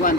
1।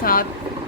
7।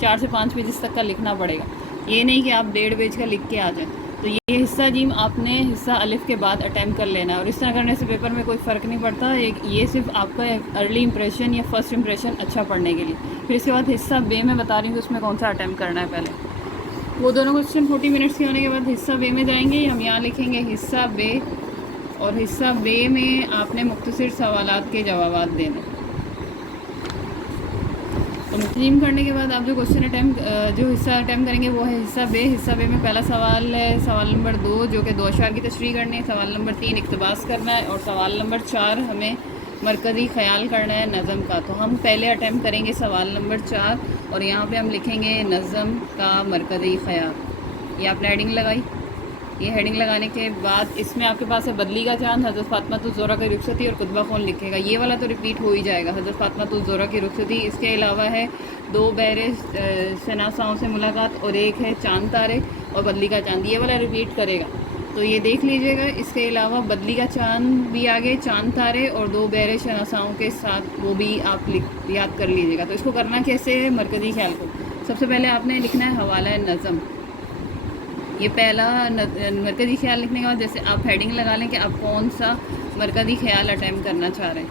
4 سے 5 پیجز تک کا لکھنا پڑے گا. یہ نہیں کہ آپ 1.5 پیج کا لکھ کے آ جائیں. تو یہ حصہ جیم آپ نے حصہ الف کے بعد اٹیمپٹ کر لینا ہے, اور اس طرح کرنے سے پیپر میں کوئی فرق نہیں پڑتا. یہ صرف آپ کا ارلی امپریشن یا فرسٹ امپریشن اچھا پڑھنے کے لیے. پھر اس کے بعد حصہ بے میں بتا رہی ہوں کہ اس میں کون سا اٹیمپٹ کرنا ہے. پہلے وہ دونوں کوشچن 40 منٹس کے ہونے کے بعد حصہ بے میں جائیں گے. ہم یہاں لکھیں گے حصہ بے, اور حصہ بے میں آپ نے مختصر سوالات کے جوابات دینے. تو مترجم کرنے کے بعد آپ جو حصہ اٹیمپٹ کریں گے وہ ہے حصہ بے. حصہ بے میں پہلا سوال ہے سوال نمبر 2 جو کہ 2 اشعار کی تشریح کرنی ہے. سوال نمبر 3 اقتباس کرنا ہے, اور سوال نمبر 4 ہمیں مرکزی خیال کرنا ہے نظم کا. تو ہم پہلے اٹیمپٹ کریں گے سوال نمبر 4, اور یہاں پہ ہم لکھیں گے نظم کا مرکزی خیال. یہ آپ نے ہیڈنگ لگائی. یہ ہیڈنگ لگانے کے بعد اس میں آپ کے پاس ہے بدلی کا چاند, حضرت فاطمہ الزہرا کی رخصتی, اور کتبہ خون لکھے گا. یہ والا تو ریپیٹ ہو ہی جائے گا, حضرت فاطمہ الزہرا کی رخصتی. اس کے علاوہ ہے 2 بحر شناساؤں سے ملاقات, اور ایک ہے چاند تارے اور بدلی کا چاند. یہ والا ریپیٹ کرے گا تو یہ دیکھ لیجئے گا. اس کے علاوہ بدلی کا چاند بھی آگے, چاند تارے اور 2 بحر شناساؤں کے ساتھ وہ بھی آپ یاد کر لیجئے گا. تو اس کو کرنا کیسے ہے مرکزی خیال کو. سب سے پہلے آپ نے لکھنا ہے حوالہ نظم. یہ پہلا مرکزی خیال لکھنے کے بعد جیسے آپ ہیڈنگ لگا لیں کہ آپ کون سا مرکزی خیال اٹیمپٹ کرنا چاہ رہے ہیں.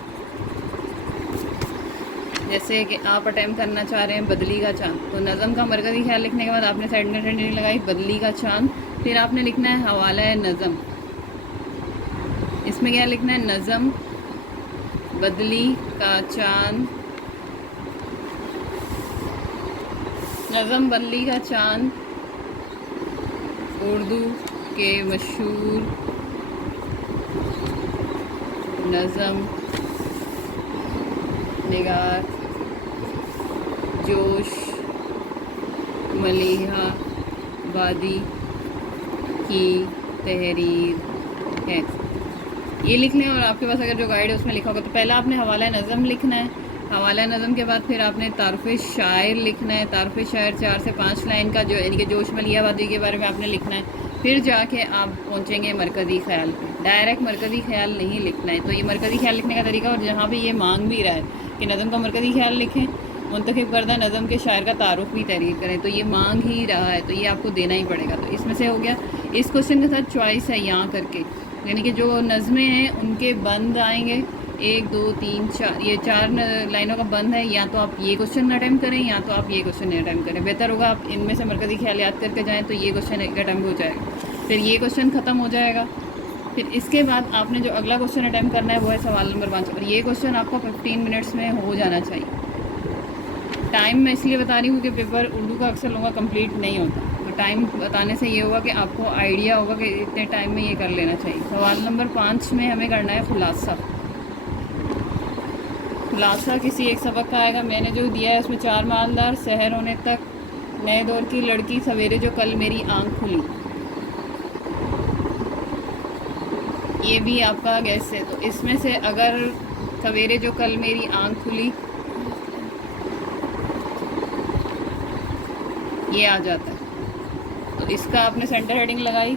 جیسے کہ آپ اٹیمپٹ کرنا چاہ رہے ہیں بدلی کا چاند, تو نظم کا مرکزی خیال لکھنے کے بعد آپ نے سائڈ میں ہیڈنگ لگائی بدلی کا چاند. پھر آپ نے لکھنا ہے حوالہ نظم. اس میں کیا لکھنا ہے نظم بدلی کا چاند, نظم بدلی کا چاند اردو کے مشہور نظم نگار جوش ملیحہ بادی کی تحریر ہے. یہ لکھ لیں, اور آپ کے پاس اگر جو گائیڈ ہے اس میں لکھا ہوگا. تو پہلا آپ نے حوالہ نظم لکھنا ہے. حوالہ نظم کے بعد پھر آپ نے تعارف شاعر لکھنا ہے. تعارف شاعر 4 سے 5 لائن کا جو یعنی کہ جوش ملیحہ بادی کے بارے میں آپ نے لکھنا ہے. پھر جا کے آپ پہنچیں گے مرکزی خیال پہ. ڈائریکٹ مرکزی خیال نہیں لکھنا ہے. تو یہ مرکزی خیال لکھنے کا طریقہ, اور جہاں پہ یہ مانگ بھی رہا ہے کہ نظم کا مرکزی خیال لکھیں, منتخب کردہ نظم کے شاعر کا تعارف بھی تحریر کریں, تو یہ مانگ ہی رہا ہے, تو یہ آپ کو دینا ہی پڑے گا. تو اس میں سے ہو گیا. اس کوشچن کے ساتھ چوائس ہے یہاں کر کے, یعنی کہ جو نظمیں ہیں ان کے بند آئیں گے 1 2 3 4. یہ 4 لائنوں کا بند ہے. یا تو آپ یہ کوشچن اٹیمپٹ کریں یا تو آپ یہ کوشچن اٹیمپٹ کریں. بہتر ہوگا آپ ان میں سے مرکزی خیال یاد کر کے جائیں, تو یہ کوشچن ایک اٹیمپٹ ہو جائے گا. پھر یہ کوشچن ختم ہو جائے گا. پھر اس کے بعد آپ نے جو اگلا کوشچن اٹیمپٹ کرنا ہے وہ ہے سوال نمبر 5, اور یہ کوشچن آپ کو 15 منٹس میں ہو جانا چاہیے. ٹائم میں اس لیے بتا رہی ہوں کہ پیپر اردو کا اکثر لوگوں کا کمپلیٹ نہیں ہوتا. تو ٹائم بتانے سے یہ ہوگا کہ آپ کو آئیڈیا ہوگا کہ اتنے ٹائم میں یہ کر لینا چاہیے. سوال نمبر 5 میں ہمیں کرنا ہے خلاصہ. خلاصہ کسی ایک سبق کا آئے گا. میں نے جو دیا ہے اس میں 4 مالدار, سحر ہونے تک, نئے دور کی لڑکی, سویرے جو کل میری آنکھ کھلی. یہ بھی آپ کا گیس ہے. تو اس میں سے اگر سویرے جو کل میری آنکھ کھلی یہ آ جاتا ہے, تو اس کا آپ نے سینٹر ہیڈنگ لگائی.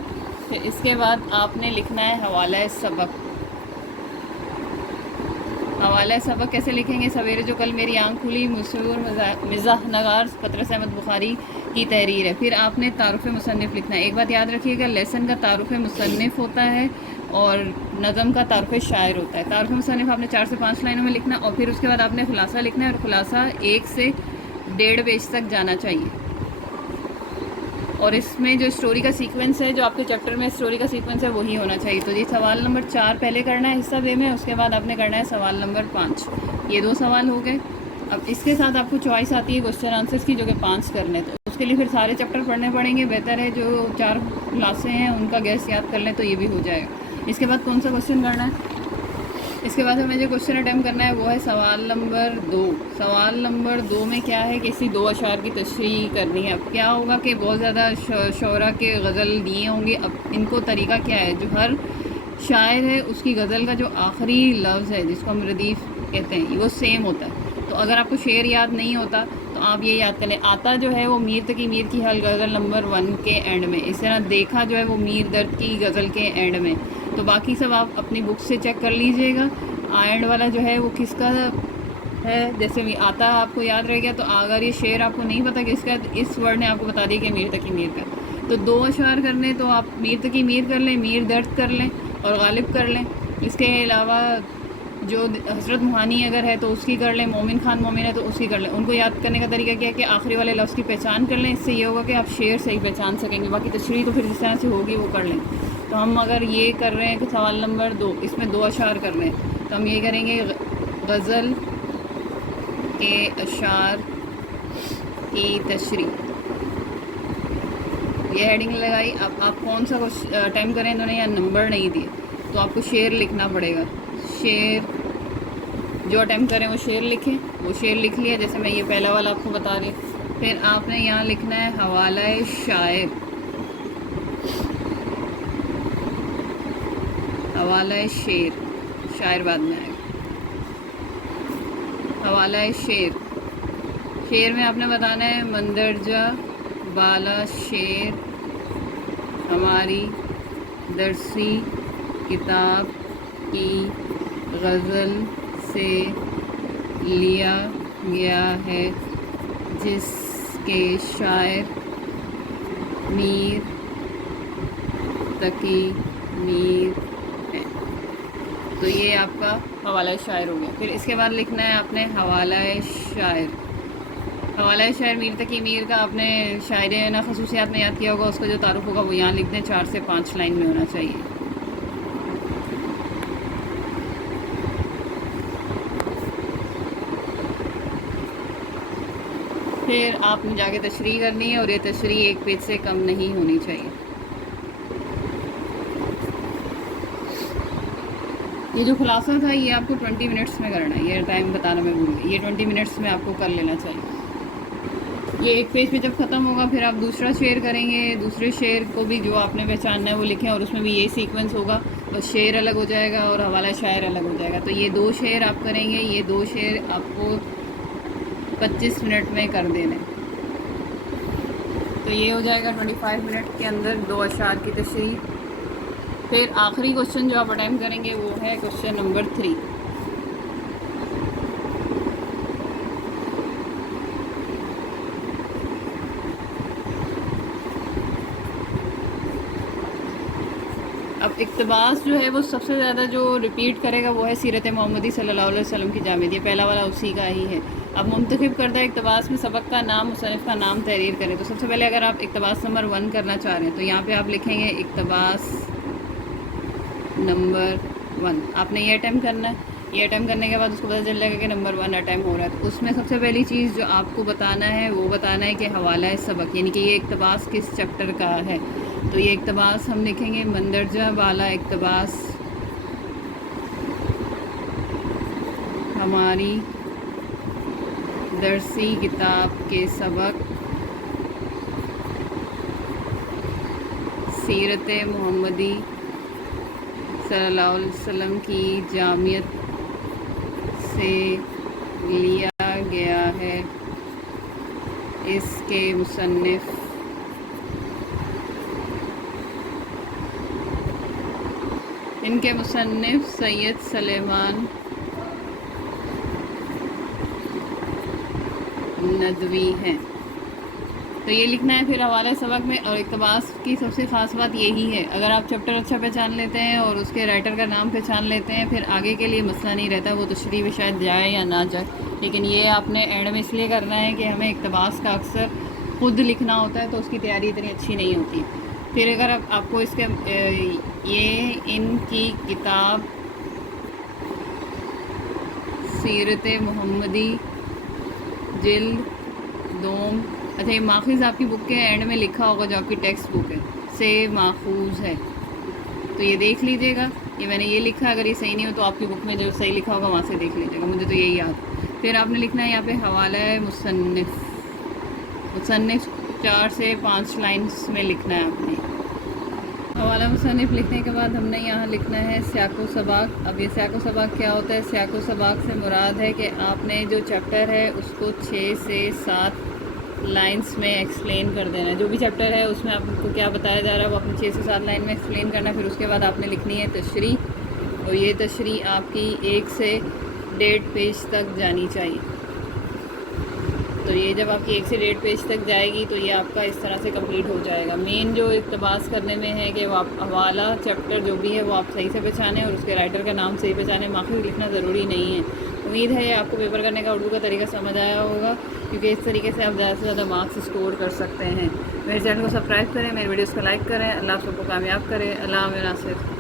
پھر اس کے بعد آپ نے لکھنا ہے حوالہ سبق. حوالہ سبق کیسے لکھیں گے؟ سویرے جو کل میری آنکھ کھلی مشہور مزاح نگار پطرس احمد بخاری کی تحریر ہے. پھر آپ نے تعارف مصنف لکھنا ہے. ایک بات یاد رکھیے گا, لیسن کا تعارف مصنف ہوتا ہے اور نظم کا تعارف شاعر ہوتا ہے. تعارف مصنف آپ نے 4 سے 5 لائنوں میں لکھنا, اور پھر اس کے بعد آپ نے خلاصہ لکھنا ہے, اور خلاصہ 1 سے 1.5 پیج تک جانا چاہیے. اور اس میں جو اسٹوری کا سیکوینس ہے, جو آپ کے چیپٹر میں اسٹوری کا سیکوینس ہے وہی ہونا چاہیے. تو یہ سوال نمبر 4 پہلے کرنا ہے حصہ بے میں, اس کے بعد آپ نے کرنا ہے سوال نمبر 5. یہ 2 سوال ہو گئے. اب اس کے ساتھ آپ کو چوائس آتی ہے کوشچن آنسرس کی, جو کہ 5 کرنے. تو اس کے لیے پھر سارے چیپٹر پڑھنے پڑیں گے. بہتر ہے جو 4 کلاسیں ہیں ان کا گیس یاد کر لیں, تو یہ بھی ہو جائے گا. اس کے بعد کون سا کوشچن کرنا ہے؟ اس کے بعد ہمیں جو کوشچن اٹیمپٹ کرنا ہے وہ ہے سوال نمبر 2. سوال نمبر 2 میں کیا ہے کہ اسی 2 اشعار کی تشریح کرنی ہے. اب کیا ہوگا کہ بہت زیادہ شعراء کے غزل دیے ہوں گے. اب ان کو طریقہ کیا ہے, جو ہر شاعر ہے اس کی غزل کا جو آخری لفظ ہے جس کو ہم ردیف کہتے ہیں وہ سیم ہوتا ہے. تو اگر آپ کو شعر یاد نہیں ہوتا تو آپ یہ یاد کر لیں. آتا جو ہے وہ میر تقی میر کی حل غزل نمبر 1 کے اینڈ میں. اس طرح دیکھا جو ہے وہ میر درد کی غزل کے اینڈ میں. تو باقی سب آپ اپنی بک سے چیک کر لیجئے گا. اینڈ والا جو ہے وہ کس کا ہے، جیسے بھی آتا آپ کو یاد رہ گیا، تو اگر یہ شعر آپ کو نہیں پتہ کہ اس کا، اس ورڈ نے آپ کو بتا دیا کہ میر تقی میر کا، تو 2 اشعار کرنے تو آپ میر تقی میر کر لیں، میر درد کر لیں اور غالب کر لیں. اس کے علاوہ جو حضرت موہانی اگر ہے تو اس کی کر لیں، مومن خان مومن ہے تو اس کی کر لیں. ان کو یاد کرنے کا طریقہ کیا ہے کہ آخری والے لفظ کی پہچان کر لیں. اس سے یہ ہوگا کہ آپ شعر صحیح پہچان سکیں گے. باقی تشریح تو پھر جس طرح سے ہوگی وہ کر لیں. تو ہم اگر یہ کر رہے ہیں کہ سوال نمبر 2 اس میں 2 اشعار کر رہے ہیں، تو ہم یہ کریں گے غزل کے اشعار کی تشریح. یہ ہیڈنگ لگائی. اب آپ کون سا اٹیمپٹ کریں، انہوں نے یہاں نمبر نہیں دیے تو آپ کو شعر لکھنا پڑے گا. شعر جو اٹیمپٹ کریں وہ شعر لکھیں. وہ شعر لکھ لیا، جیسے میں یہ پہلا والا آپ کو بتا رہی ہوں. پھر آپ نے یہاں لکھنا ہے حوالہ شاعر. حوالہ شعر، شاعر بعد میں آئے گا. حوالہ شعر، شعر میں آپ نے بتانا ہے مندرجہ بالا شعر ہماری درسی کتاب کی غزل سے لیا گیا ہے، جس کے شاعر میر تقی میر ہیں. تو یہ آپ کا حوالہ شاعر ہو گیا. پھر اس کے بعد لکھنا ہے آپ نے حوالہ شاعر. حوالہ شاعر میر تقی میر کا آپ نے شاعر نا خصوصیات میں یاد کیا ہوگا. اس کا جو تعارف ہوگا وہ یہاں لکھ دیں. 4 سے 5 لائن میں ہونا چاہیے. پھر آپ نے جا کے تشریح کرنی ہے، اور یہ تشریح 1 پیج سے کم نہیں ہونی چاہیے. یہ جو خلاصہ تھا یہ آپ کو 20 منٹس میں کرنا ہے. یہ ٹائم بتانا میں بھول گئی. یہ 20 منٹس میں آپ کو کر لینا چاہیے. یہ 1 پیج پہ جب ختم ہوگا پھر آپ دوسرا شعر کریں گے. دوسرے شعر کو بھی جو آپ نے پہچاننا ہے وہ لکھیں، اور اس میں بھی یہی سیکوینس ہوگا. بس شعر الگ ہو جائے گا اور حوالہ شاعر الگ ہو جائے گا. تو یہ 2 شعر آپ کریں گے. یہ 2 شعر آپ کو 25 منٹ میں کر دینے. تو یہ ہو جائے گا 25 منٹ کے اندر 2 اشعار کی تشریح. پھر آخری کوشچن جو آپ اٹیمپٹ کریں گے وہ ہے کوشچن نمبر 3. اب اقتباس جو ہے وہ سب سے زیادہ جو ریپیٹ کرے گا وہ ہے سیرت محمدی صلی اللہ علیہ وسلم کی جامع. یہ پہلا والا اسی کا ہی ہے. اب منتخب کردہ اقتباس میں سبق کا نام، مصنف کا نام تحریر کریں. تو سب سے پہلے اگر آپ اقتباس نمبر 1 کرنا چاہ رہے ہیں تو یہاں پہ آپ لکھیں گے اقتباس نمبر 1. آپ نے یہ اٹیمپٹ کرنا ہے. یہ اٹیمپٹ کرنے کے بعد اس کو پتہ چل جائے گا کہ نمبر 1 اٹیمپٹ ہو رہا ہے. تو اس میں سب سے پہلی چیز جو آپ کو بتانا ہے وہ بتانا ہے کہ حوالہ سبق، یعنی کہ یہ اقتباس کس چیپٹر کا ہے. تو یہ اقتباس ہم لکھیں گے مندرجہ بالا اقتباس ہماری درسی کتاب کے سبق سیرت محمدی صلی اللہ علیہ وسلم کی جامعت سے لیا گیا ہے. اس کے مصنف ان کے مصنف سید سلیمان ندوی ہیں. تو یہ لکھنا ہے پھر حوالہ سبق میں. اور اقتباس کی سب سے خاص بات یہی ہے، اگر آپ چیپٹر اچھا پہچان لیتے ہیں اور اس کے رائٹر کا نام پہچان لیتے ہیں پھر آگے کے لیے مسئلہ نہیں رہتا. وہ تشریح بھی شاید جائے یا نہ جائے، لیکن یہ آپ نے اینڈ میں اس لیے کرنا ہے کہ ہمیں اقتباس کا اکثر خود لکھنا ہوتا ہے تو اس کی تیاری اتنی اچھی نہیں ہوتی. پھر اگر آپ کو اس کے یہ ان کی کتاب سیرت محمدی جلد 2، اچھا یہ ماخذ آپ کی بک کے اینڈ میں لکھا ہوگا جو آپ کی ٹیکسٹ بک ہے سے ماخوذ ہے، تو یہ دیکھ لیجیے گا. یہ میں نے یہ لکھا، اگر یہ صحیح نہیں ہو تو آپ کی بک میں جو صحیح لکھا ہوگا وہاں سے دیکھ لیجیے گا. مجھے تو یہی یاد. پھر آپ نے لکھنا ہے یہاں پہ حوالہ مصنف. 4 سے 5 لائنس میں لکھنا ہے آپ نے. حوالہ مصنف لکھنے کے بعد ہم نے یہاں لکھنا ہے سیاق و سباق. اب یہ سیاق و سباق کیا ہوتا ہے؟ سیاق و سباق سے مراد ہے کہ آپ نے جو چیپٹر ہے اس کو 6 سے 7 لائنس میں ایکسپلین کر دینا ہے. جو بھی چیپٹر ہے اس میں آپ کو کیا بتایا جا رہا ہے وہ اپنے 6 سے 7 لائن میں ایکسپلین کرنا ہے. پھر اس کے بعد آپ نے لکھنی ہے تشریح، اور یہ تشریح آپ کی 1 سے 1.5 پیج تک جانی چاہیے. تو یہ جب آپ کی 1 سے 1.5 پیج تک جائے گی تو یہ آپ کا اس طرح سے کمپلیٹ ہو جائے گا. مین جو اقتباس کرنے میں ہے کہ وہ آپ حوالہ چیپٹر جو بھی ہے وہ آپ صحیح سے پہچانیں اور اس کے رائٹر کا نام صحیح پہچانیں. ماخذ لکھنا ضروری نہیں ہے. امید ہے یہ آپ کو پیپر کرنے کا اردو کا طریقہ سمجھ آیا ہوگا، کیونکہ اس طریقے سے آپ زیادہ سے زیادہ مارکس اسکور کر سکتے ہیں. میرے چینل کو سبسکرائب کریں، میرے ویڈیوز کو لائک کریں. اللہ آپ سب کو کامیاب کرے. اللہ ناصر.